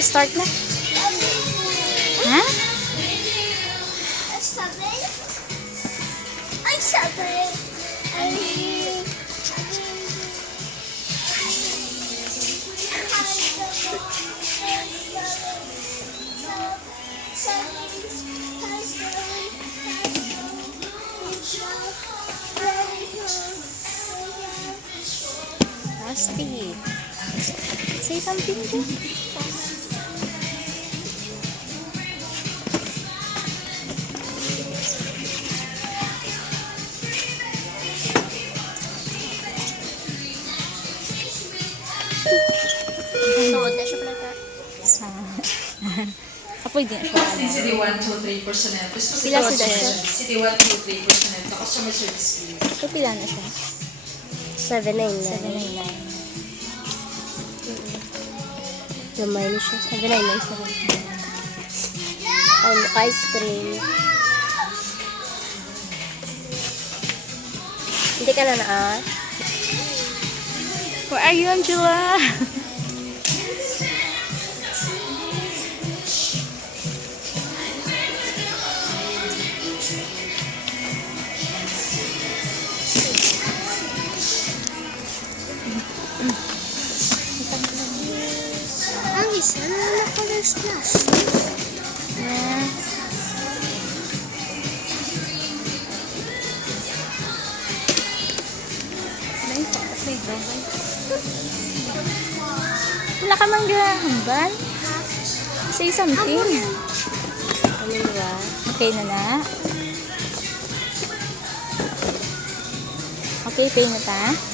Start na. Ha? Ay, sabi. Ay. Rusty. Say something, Joe. Apoy din siya. City 1, 2, 3 personnel. Pila si Dasha? City 1, 2, 3 personnel. The customer service please. So, pila na siya? 799. 799. Lumay na siya. 799. Ay, ice cream. Hindi ka na Where are you, Angela? Ang isa na color splash. Wala ka mang gahambal? Say something. Ano ba? Okay na na? Okay, pay na ta?